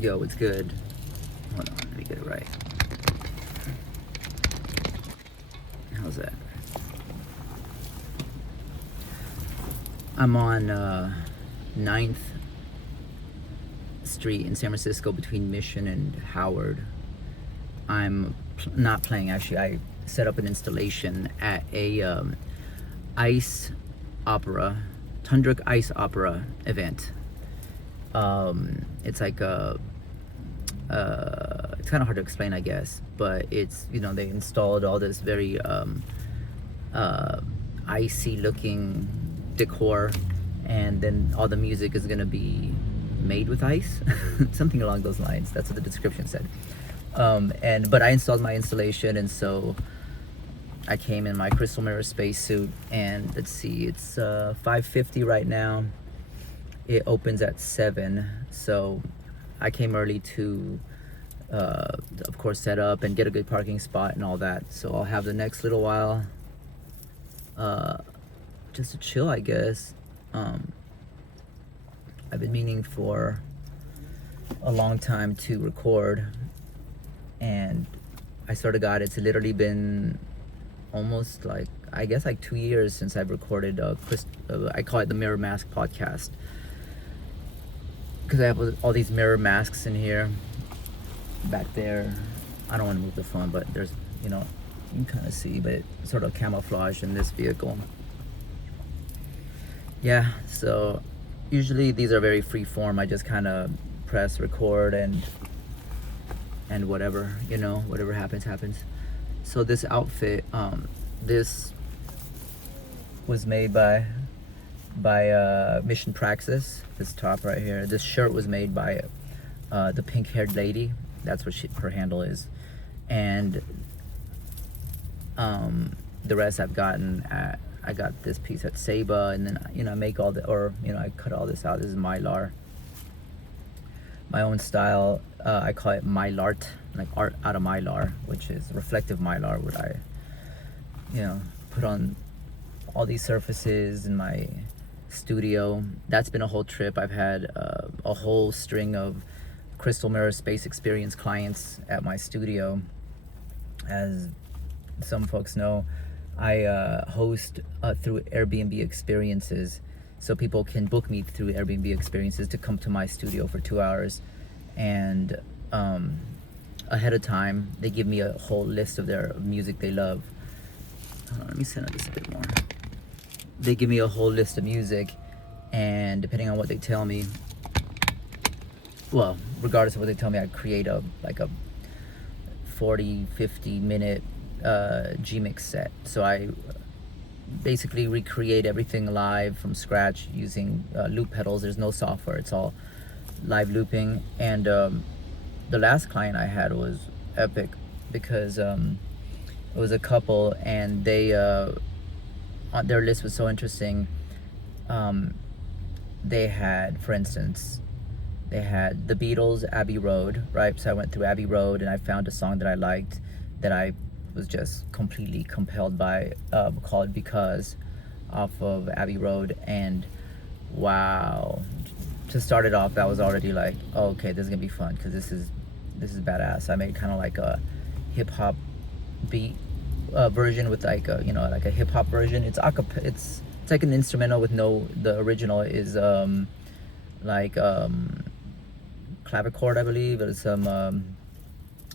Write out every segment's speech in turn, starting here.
Yo, what's good? Hold on, let me get it right. How's that? I'm on 9th Street in San Francisco between Mission and Howard. I'm not playing, actually. I set up an installation at a ice opera, Tundric Ice Opera event. It's like it's kind of hard to explain, I guess, but it's, they installed all this very icy looking decor, and then all the music is gonna be made with ice, something along those lines. That's what the description said. But I installed my installation, and so I came in my crystal mirror spacesuit, and let's see, it's 5:50 right now. It opens at 7, so I came early to of course set up and get a good parking spot and all that. So I'll have the next little while just to chill, I guess. I've been meaning for a long time to record, and I sort of got it's literally been almost like, I guess, like 2 years since I've recorded I call it the MirrorMaskPodcast, because I have all these mirror masks in here back there. I don't want to move the phone, but there's, you can kind of see, but it's sort of camouflage in this vehicle. Yeah, so usually these are very free form. I just kind of press record and whatever, whatever happens. So this outfit, this was made by Mission Praxis. This top right here. This shirt was made by the pink-haired lady. That's what her handle is. And the rest I've gotten at, I got this piece at Saba, and then I make all I cut all this out. This is Mylart, my own style. I call it Mylart, like art out of Mylar, which is reflective Mylar, where I put on all these surfaces in my studio. That's been a whole trip. I've had a whole string of crystal mirror space experience clients at my studio. As some folks know, I host through Airbnb experiences, so people can book me through Airbnb experiences to come to my studio for 2 hours, and ahead of time they give me a whole list of their music they love. Hold on, let me center this a bit more. They give me a whole list of music, and depending on what they tell me, well, regardless of what they tell me, I create a 40-50 minute G-Mix set. So I basically recreate everything live from scratch using loop pedals. There's no software, it's all live looping. And the last client I had was epic, because it was a couple, and they their list was so interesting. They had, for instance, they had the Beatles' Abbey Road, right? So I went through Abbey Road and I found a song that I liked, that I was just completely compelled by, called Because, off of Abbey Road. And wow, to start it off, I was already like, oh, okay, this is gonna be fun, because this is badass. I made kind of like a hip hop beat version with like a hip hop version. It's like an instrumental with the original is clavichord, I believe. It's some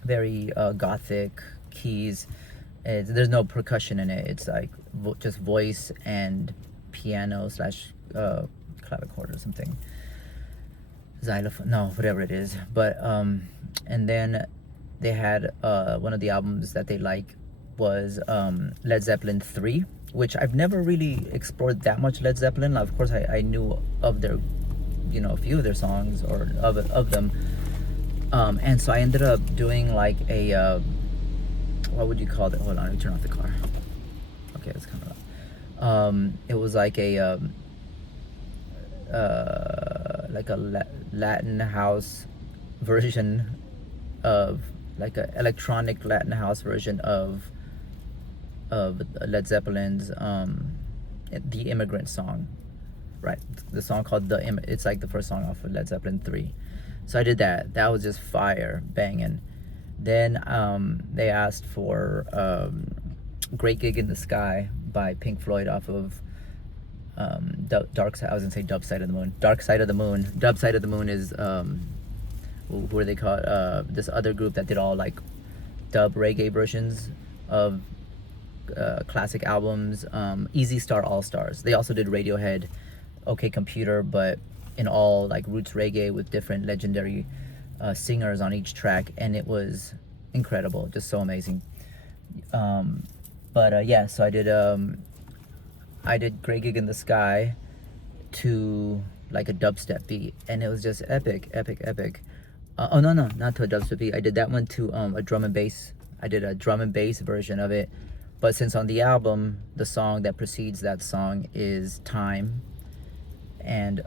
very gothic keys. There's no percussion in it. It's like just voice and piano / clavichord or something, xylophone, no, whatever it is. But and then they had one of the albums that they like was Led Zeppelin 3, which I've never really explored that much Led Zeppelin. Of course, I knew of their, a few of their songs, or of them. And so I ended up doing like a, what would you call it? Hold on, let me turn off the car. Okay, that's kind of loud. It was like a Latin house version of, like a electronic Latin house version of Led Zeppelin's The Immigrant Song, right? The song called it's like the first song off of Led Zeppelin 3. So I did that. That was just fire, banging. Then they asked for Great Gig in the Sky by Pink Floyd off of Dark Side. I was gonna say Dub Side of the Moon. Dark Side of the Moon. Dub Side of the Moon is who are they called? This other group that did all like dub reggae versions of classic albums. Easy Star All Stars. They also did Radiohead, OK Computer, but in all like roots reggae with different legendary singers on each track, and it was incredible, just so amazing. But yeah, so I did Great Gig in the Sky to like a dubstep beat, and it was just epic, epic, epic. Oh no, not to a dubstep beat. I did that one to a drum and bass. I did a drum and bass version of it, but since on the album the song that precedes that song is Time, and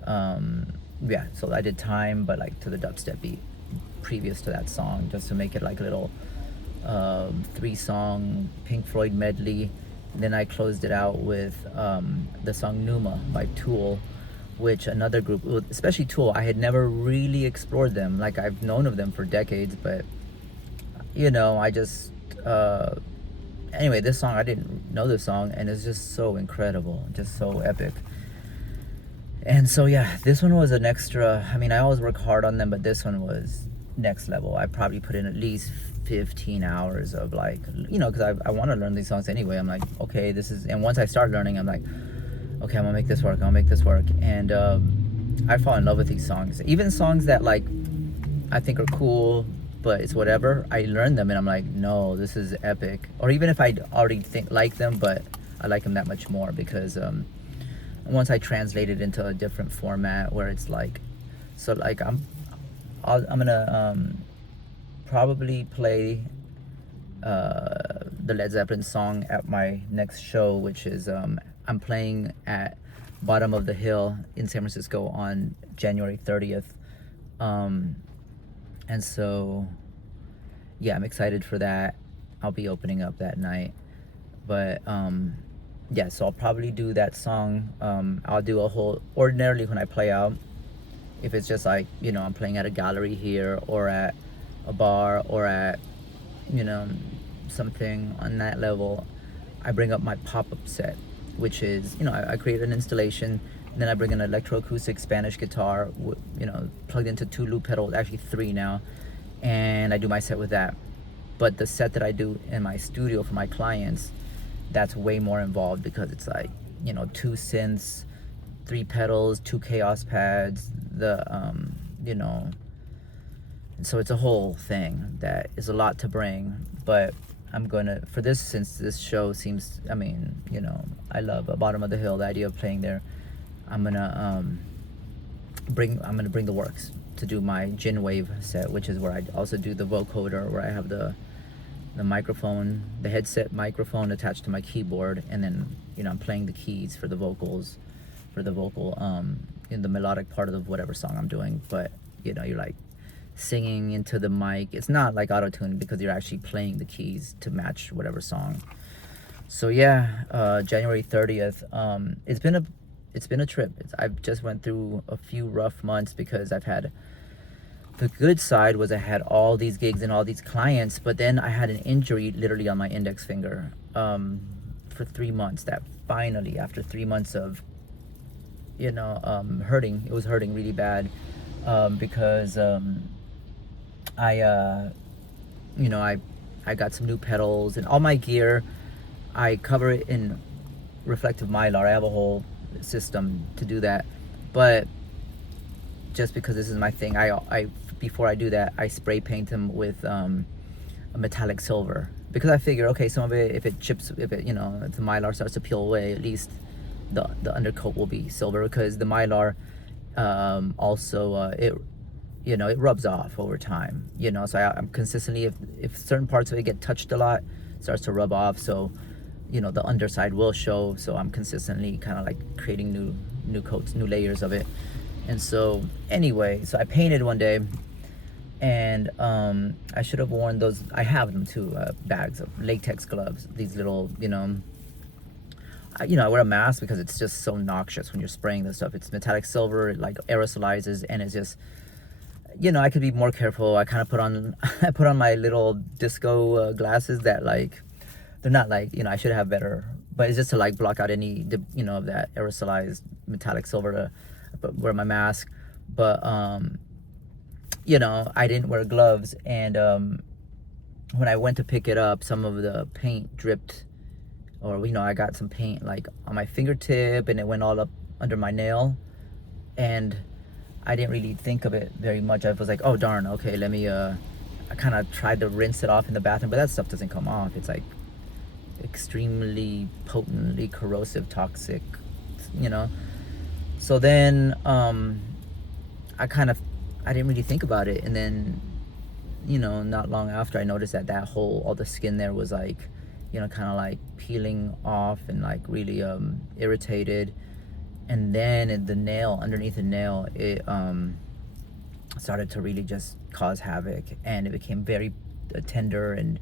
yeah, so I did Time, but like to the dubstep beat previous to that song, just to make it like a little 3-song Pink Floyd medley. And then I closed it out with the song Numa by Tool, which another group, especially Tool, I had never really explored them. Like I've known of them for decades, but you know, I just anyway, this song, I didn't know this song, and it's just so incredible, just so epic. And so yeah, this one was an extra. I mean, I always work hard on them, but this one was next level. I probably put in at least 15 hours of like, you know, because I want to learn these songs anyway. I'm like, okay, this is, and once I start learning, I'm like, okay, I'm gonna make this work, and I fall in love with these songs. Even songs that like I think are cool, but it's whatever, I learn them and I'm like, no, this is epic. Or even if I already like them, but I like them that much more because once I translate it into a different format where it's like, so like I'm gonna probably play the Led Zeppelin song at my next show, which is I'm playing at Bottom of the Hill in San Francisco on January 30th. And so, yeah, I'm excited for that. I'll be opening up that night. But, yeah, so I'll probably do that song. I'll do a whole, ordinarily when I play out, if it's just like, you know, I'm playing at a gallery here or at a bar or at, you know, something on that level, I bring up my pop-up set, which is, you know, I create an installation, and then I bring an electroacoustic Spanish guitar, you know, plugged into 2 loop pedals, actually 3 now, and I do my set with that. But the set that I do in my studio for my clients, that's way more involved because it's like, you know, 2 synths, 3 pedals, 2 chaos pads, you know, and so it's a whole thing that is a lot to bring. But I'm gonna, for this, since this show seems, I mean, you know, I love Bottom of the Hill, the idea of playing there, I'm gonna bring the works to do my Gin Wave set, which is where I also do the vocoder, where I have the microphone, the headset microphone attached to my keyboard, and then, you know, I'm playing the keys for the vocals, in the melodic part of whatever song I'm doing. But, you know, you're like singing into the mic. It's not like auto-tune because you're actually playing the keys to match whatever song. So yeah, January 30th. It's been a trip. I've just went through a few rough months because I've had, the good side was I had all these gigs and all these clients, but then I had an injury literally on my index finger for 3 months, that finally, after 3 months of, you know, hurting, it was hurting really bad, because you know, I got some new pedals and all my gear, I cover it in reflective Mylart. I have a whole system to do that, but just because this is my thing, I before I do that, I spray paint them with a metallic silver, because I figure, okay, some of it, if it chips, if it, you know, if the Mylar starts to peel away, at least the undercoat will be silver, because the Mylar also it, you know, it rubs off over time, you know. So I'm consistently, if certain parts of it get touched a lot, it starts to rub off, so, you know, the underside will show. So I'm consistently kind of like creating new coats, new layers of it. And so anyway, so I painted one day, and I should have worn those, I have them too, bags of latex gloves, these little, you know, I wear a mask because it's just so noxious when you're spraying this stuff. It's metallic silver, it like aerosolizes, and it's just, I could be more careful. I kind of put on I put on my little disco glasses that like they're not like, I should have better, but it's just to like block out any of that aerosolized metallic silver to wear my mask. But I didn't wear gloves, and when I went to pick it up, some of the paint dripped, or I got some paint like on my fingertip, and it went all up under my nail, and I didn't really think of it very much. I was like, oh darn, okay, let me I kind of tried to rinse it off in the bathroom, but that stuff doesn't come off. It's like extremely potently corrosive, toxic, so then I didn't really think about it, and then not long after, I noticed that all the skin there was like kind of like peeling off and like really irritated. And then underneath the nail, it started to really just cause havoc, and it became very tender and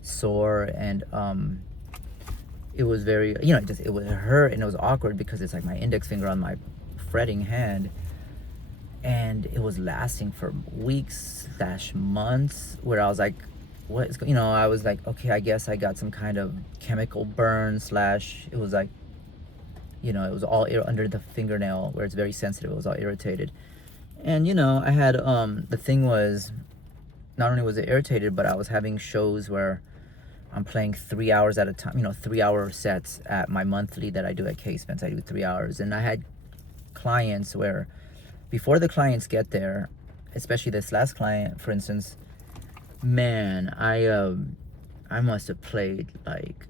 sore, and it was very, it would hurt, and it was awkward because it's like my index finger on my fretting hand, and it was lasting for weeks/months, where I was like, what is, I was like, okay, I guess I got some kind of chemical burn / it was like, it was all under the fingernail where it's very sensitive. It was all irritated. And, I had, the thing was, not only was it irritated, but I was having shows where I'm playing 3 hours at a time, 3-hour sets at my monthly that I do at Casements. I do 3 hours. And I had clients where, before the clients get there, especially this last client, for instance, man, I must have played like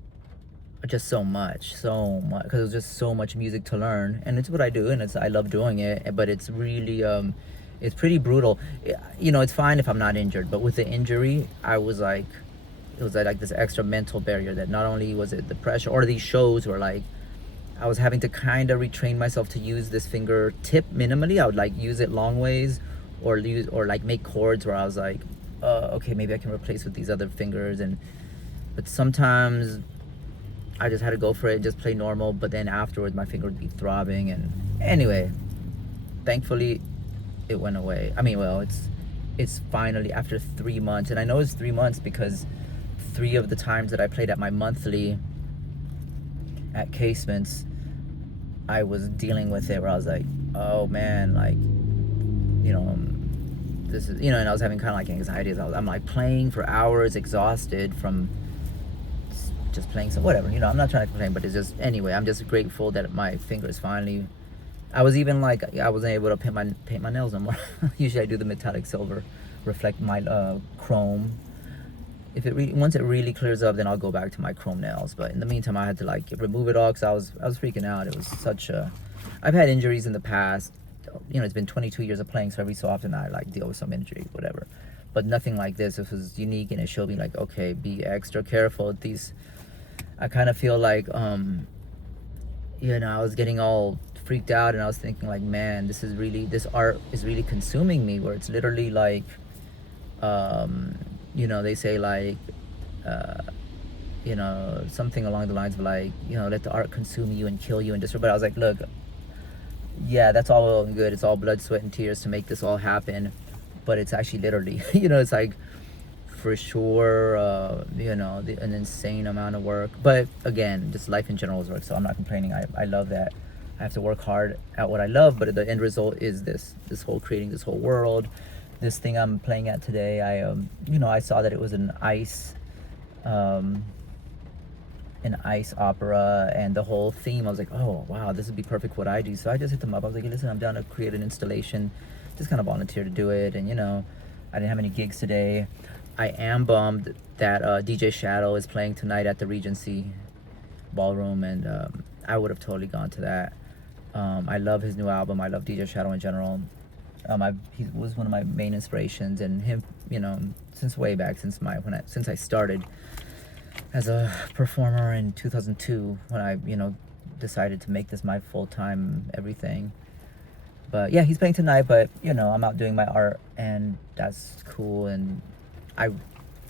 just so much, because it was just so much music to learn, and it's what I do, and I love doing it, but it's really it's pretty brutal. It's fine if I'm not injured, but with the injury, it was like this extra mental barrier, that not only was it the pressure, or these shows where like I was having to kind of retrain myself to use this fingertip minimally. I would like use it long ways, or like make chords where I was like, okay, maybe I can replace with these other fingers, but sometimes I just had to go for it, just play normal, but then afterwards my finger would be throbbing. And anyway, thankfully it went away. I mean, well, it's finally after 3 months, and I know it's 3 months because 3 of the times that I played at my monthly at Casements, I was dealing with it, where I was like, oh man, like, this is, and I was having kind of like anxiety. I'm like playing for hours, exhausted from just playing some whatever, I'm not trying to complain, but it's just, anyway, I'm just grateful that my fingers finally, I was even like, I wasn't able to paint my nails no more. Usually I do the metallic silver, reflect my chrome. Once it really clears up, then I'll go back to my chrome nails. But in the meantime, I had to like remove it all, because I was freaking out. It was I've had injuries in the past. It's been 22 years of playing, so every so often I like deal with some injury, whatever. But nothing like this. This was unique, and it showed me like, okay, be extra careful with these. I kind of feel like, I was getting all freaked out, and I was thinking like, man, this art is really consuming me, where it's literally like, they say like, something along the lines of like, let the art consume you and kill you and destroy. But I was like, look, yeah, that's all well and good. It's all blood, sweat, and tears to make this all happen. But it's actually literally, it's like, for sure, an insane amount of work. But again, just life in general is work, so I'm not complaining. I love that. I have to work hard at what I love, but the end result is this whole creating this whole world. This thing I'm playing at today, I saw that it was an ice opera, and the whole theme, I was like, oh wow, this would be perfect for what I do. So I just hit them up. I was like, hey, listen, I'm down to create an installation, just kind of volunteer to do it. And I didn't have any gigs today. I am bummed that DJ Shadow is playing tonight at the Regency Ballroom, and I would have totally gone to that. I love his new album. I love DJ Shadow in general. He was one of my main inspirations, and him, since way back, since I started as a performer in 2002, when I, decided to make this my full-time everything. But yeah, he's playing tonight, but I'm out doing my art, and that's cool. And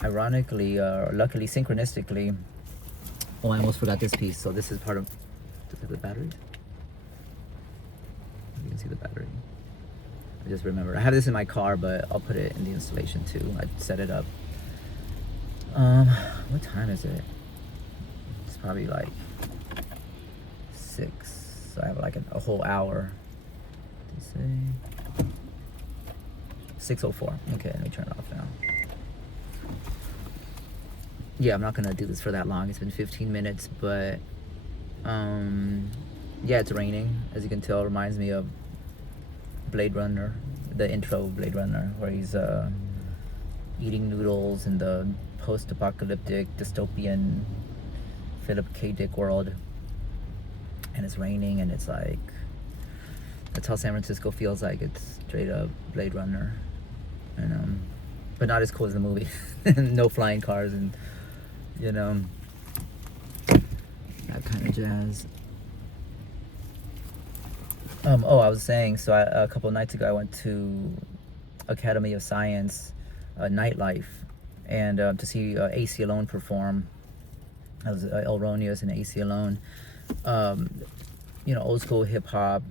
ironically, luckily, synchronistically, I almost forgot this piece. So this is part of the batteries. You can see the battery. I just remembered. I have this in my car, but I'll put it in the installation too. I set it up. What time is it? It's probably like 6. So I have like a whole hour. What did it say? 6:04. Okay, let me turn it off now. Yeah, I'm not gonna do this for that long. It's been 15 minutes, but yeah, it's raining. As you can tell, it reminds me of Blade Runner, the intro of Blade Runner, where he's eating noodles in the post-apocalyptic dystopian Philip K. Dick world, and it's raining, and it's like, that's how San Francisco feels like. It's straight up Blade Runner, and but not as cool as the movie. No flying cars and that kind of jazz. I was saying, so a couple of nights ago I went to Academy of Science nightlife, and to see AC Alone perform. I was Elronius and AC Alone. Old school hip hop,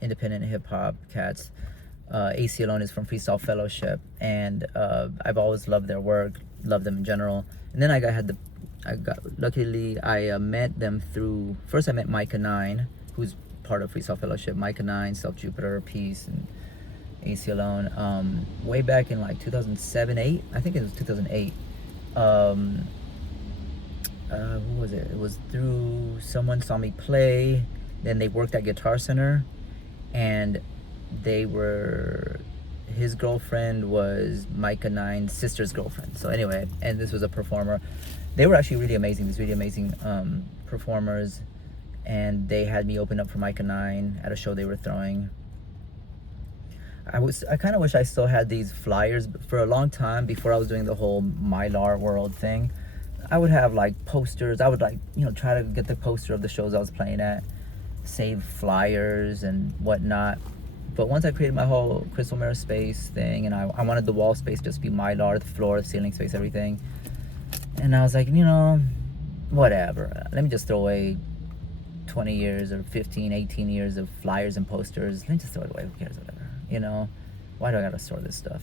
independent hip hop cats. AC Alone is from Freestyle Fellowship, and I've always loved their work, loved them in general. And then luckily I met them through, first I met Micah 9, who's part of Freestyle Fellowship. Micah 9, Self Jupiter, Peace, and AC Alone. Way back in like 2007, 8. I think it was 2008. What was it? It was through someone saw me play. Then they worked at Guitar Center, and his girlfriend was Micah 9's sister's girlfriend. So anyway, and this was a performer. They were actually really amazing. These really amazing performers, and they had me open up for Micah 9 at a show they were throwing. I kind of wish I still had these flyers. But for a long time, before I was doing the whole Mylart world thing, I would have like posters. I would try to get the poster of the shows I was playing at, save flyers and whatnot. But once I created my whole Crystal Mirror space thing, and I wanted the wall space just to be Mylart, the floor, the ceiling space, everything. And I was like, whatever. Let me just throw away 20 years or 15, 18 years of flyers and posters. Let me just throw it away. Who cares, whatever. Why do I gotta store this stuff?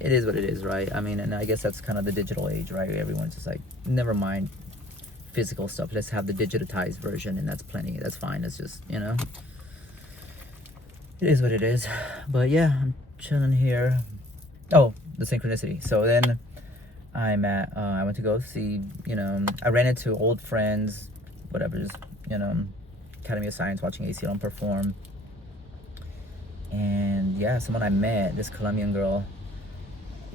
It is what it is, right? I mean, and I guess that's kind of the digital age, right? Everyone's just like, never mind physical stuff. Let's have the digitized version, and that's plenty. That's fine. It's just, it is what it is. But yeah, I'm chilling here. Oh, the synchronicity. So then I went to go see, I ran into old friends, whatever, just, Academy of Science, watching AC Alone perform. And yeah, someone I met, this Colombian girl,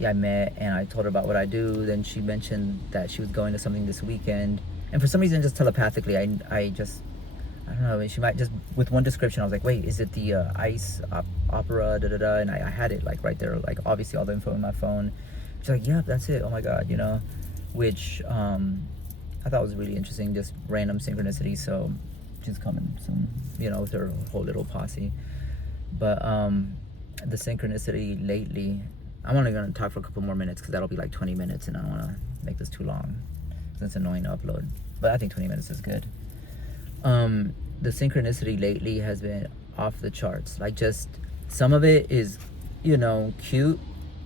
I met, and I told her about what I do. Then she mentioned that she was going to something this weekend, and for some reason, just telepathically, I don't know, she might just, with one description, I was like, wait, is it the ice opera, and I had it like right there, like obviously all the info in my phone. She's like, yeah, that's it, oh my god, which I thought was really interesting, just random synchronicity. So she's coming soon, with her whole little posse. But the synchronicity lately, I'm only going to talk for a couple more minutes, because that'll be like 20 minutes, and I don't want to make this too long, because it's annoying to upload. But I think 20 minutes is good. The synchronicity lately has been off the charts. Like, just some of it is, cute,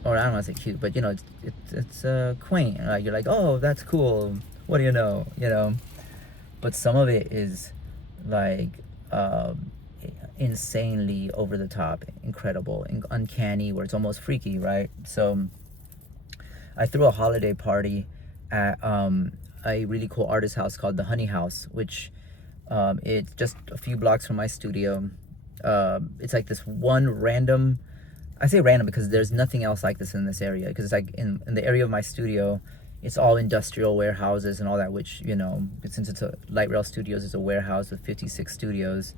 or I don't want to say cute, but it's quaint. Like, you're like, oh, that's cool. What do you know? But some of it is like insanely over the top, incredible, uncanny, where it's almost freaky, right? So I threw a holiday party at a really cool artist house called the Honey House, which it's just a few blocks from my studio. It's like this one random, I say random because there's nothing else like this in this area, because it's like in the area of my studio, it's all industrial warehouses and all that, which, since it's a Light Rail Studios, it's a warehouse with 56 studios.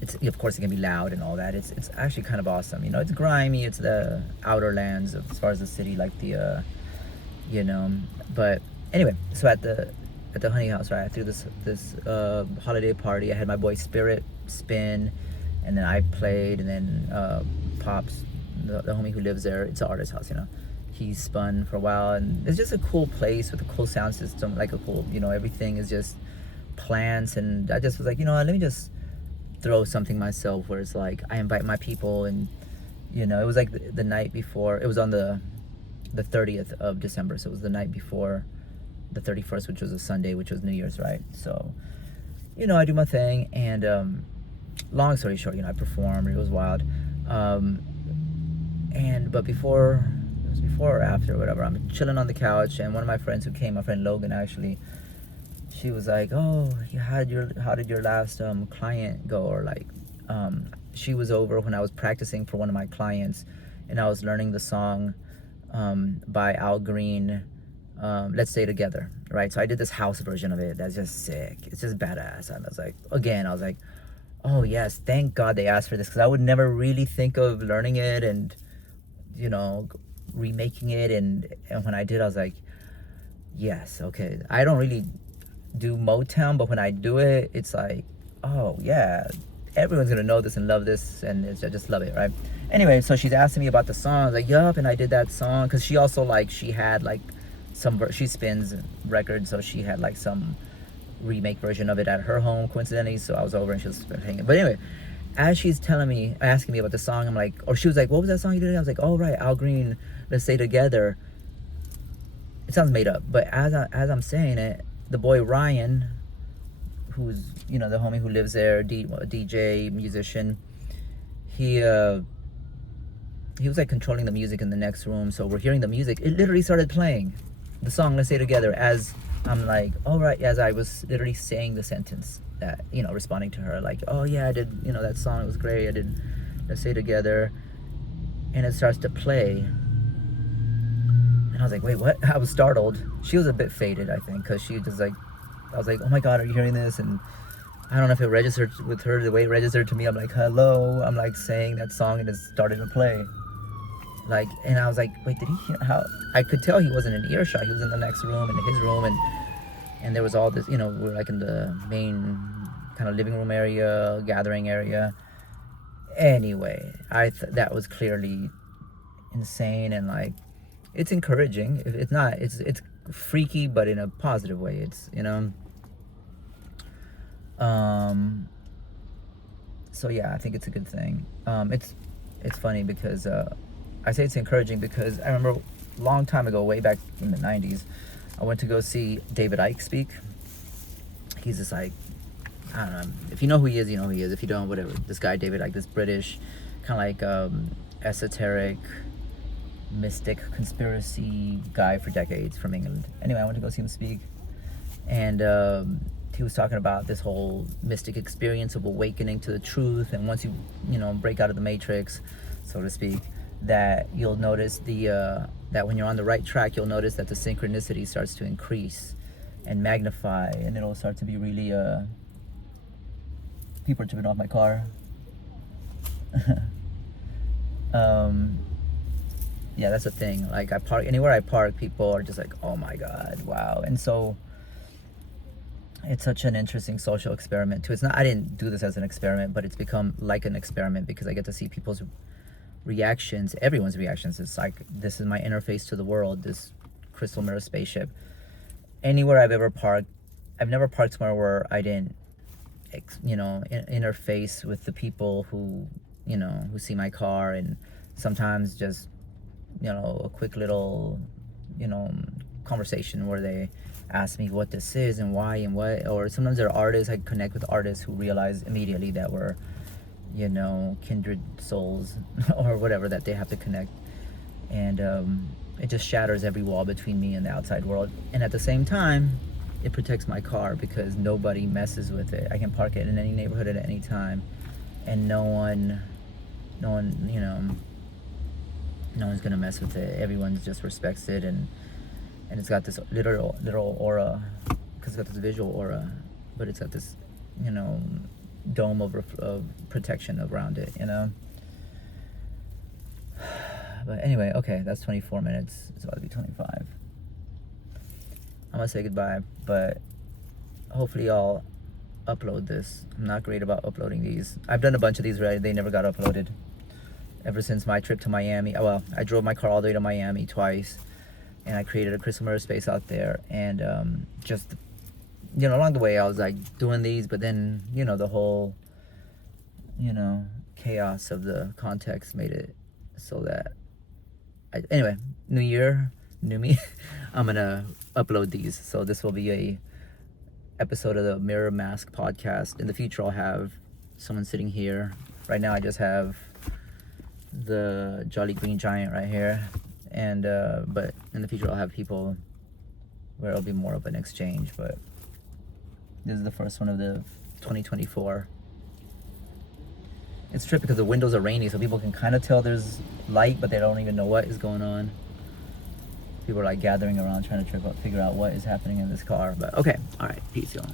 It's, of course, it can be loud and all that. It's actually kind of awesome. It's grimy. It's the outer lands as far as the city, like the, But anyway, so at the Honey House, right, I threw this holiday party. I had my boy Spirit spin, and then I played, and then Pops, the homie who lives there, it's an artist house, he spun for a while, and it's just a cool place with a cool sound system, like a cool, everything is just plants. And I just was like, let me just throw something myself where it's like I invite my people, and it was like the night before. It was on the 30th of December, so it was the night before the 31st, which was a Sunday, which was New Year's, right? So I do my thing, and long story short, I performed. It was wild. But before, it was before or after, whatever, I'm chilling on the couch, and one of my friends who came, my friend Logan, actually, she was like, "Oh, how did your last client go?" Or like, she was over when I was practicing for one of my clients, and I was learning the song by Al Green, "Let's Stay Together," right? So I did this house version of it. That's just sick. It's just badass. And I was like, oh yes, thank God they asked for this, because I would never really think of learning it and remaking it. And when I did, I was like, yes, okay. I don't really do Motown, but when I do it, it's like, oh yeah, everyone's gonna know this and love this, and I just love it, right? Anyway, so she's asking me about the song. I was like, yup, and I did that song, because she also she had she spins records, so she had some remake version of it at her home, coincidentally. So I was over and she was playing it. But anyway, as she's asking me about the song, I'm like, or she was like, what was that song you did? I was like, oh right, Al Green, "Let's Stay Together." It sounds made up, but as I'm saying it, the boy Ryan, who's the homie who lives there, DJ, musician, he was controlling the music in the next room. So we're hearing the music. It literally started playing the song "Let's Stay Together" as I'm like, all right, as I was literally saying the sentence, that responding to her, like, oh yeah, I did that song, it was great, I did "Let's Stay Together," and it starts to play, and I was like, wait, what? I was startled. She was a bit faded, I think, because she just I was like, oh my God, are you hearing this? And I don't know if it registered with her the way it registered to me. I'm like, hello, I'm saying that song, and it started to play. And I was like, wait, did he hear? How? I could tell he wasn't in earshot. He was in the next room, in his room, and there was all this, we're in the main kind of living room area, gathering area. Anyway, that was clearly insane, and it's encouraging. It's not, it's freaky, but in a positive way. It's, so yeah, I think it's a good thing. It's funny because, I say it's encouraging because I remember a long time ago, way back in the 90s, I went to go see David Icke speak. He's just I don't know, if you know who he is, you know who he is. If you don't, whatever. This guy, David Icke, this British, kind of esoteric, mystic, conspiracy guy for decades from England. Anyway, I went to go see him speak, and he was talking about this whole mystic experience of awakening to the truth, and once you break out of the matrix, so to speak, that you'll notice that when you're on the right track, you'll notice that the synchronicity starts to increase and magnify, and it'll start to be really people are tripping off my car. Yeah, that's the thing. I park anywhere I park, people are just like, oh my God, wow. And so it's such an interesting social experiment too. It's not, I didn't do this as an experiment, but it's become like an experiment because I get to see people's reactions, everyone's reactions. It's like, this is my interface to the world, this crystal mirror spaceship. Anywhere I've ever parked, I've never parked somewhere where I didn't interface with the people who who see my car, and sometimes just a quick little conversation where they ask me what this is and why and what, or sometimes they're artists. I connect with artists who realize immediately that we're kindred souls or whatever, that they have to connect, and it just shatters every wall between me and the outside world. And at the same time, it protects my car because nobody messes with it. I can park it in any neighborhood at any time, and no one no one's gonna mess with it. Everyone just respects it, and it's got this literal aura, because it's got this visual aura, but it's got this dome of protection around it, But anyway, okay, that's 24 minutes. It's about to be 25. I'm gonna say goodbye, but hopefully I'll upload this. I'm not great about uploading these. I've done a bunch of these already. They never got uploaded. Ever since my trip to Miami, well, I drove my car all the way to Miami twice, and I created a crystal mirror space out there, and just along the way I was doing these, but then the whole you know, chaos of the context made it so that anyway, new year, new me. I'm gonna upload these, so this will be a episode of the Mirror Mask podcast. In the future, I'll have someone sitting here. Right now, I just have the Jolly Green Giant right here, and but in the future, I'll have people where it'll be more of an exchange. But this is the first one of the 2024. It's tricky because the windows are rainy, so people can kind of tell there's light, but they don't even know what is going on. People are like gathering around trying to figure out what is happening in this car. But okay, all right, peace, y'all.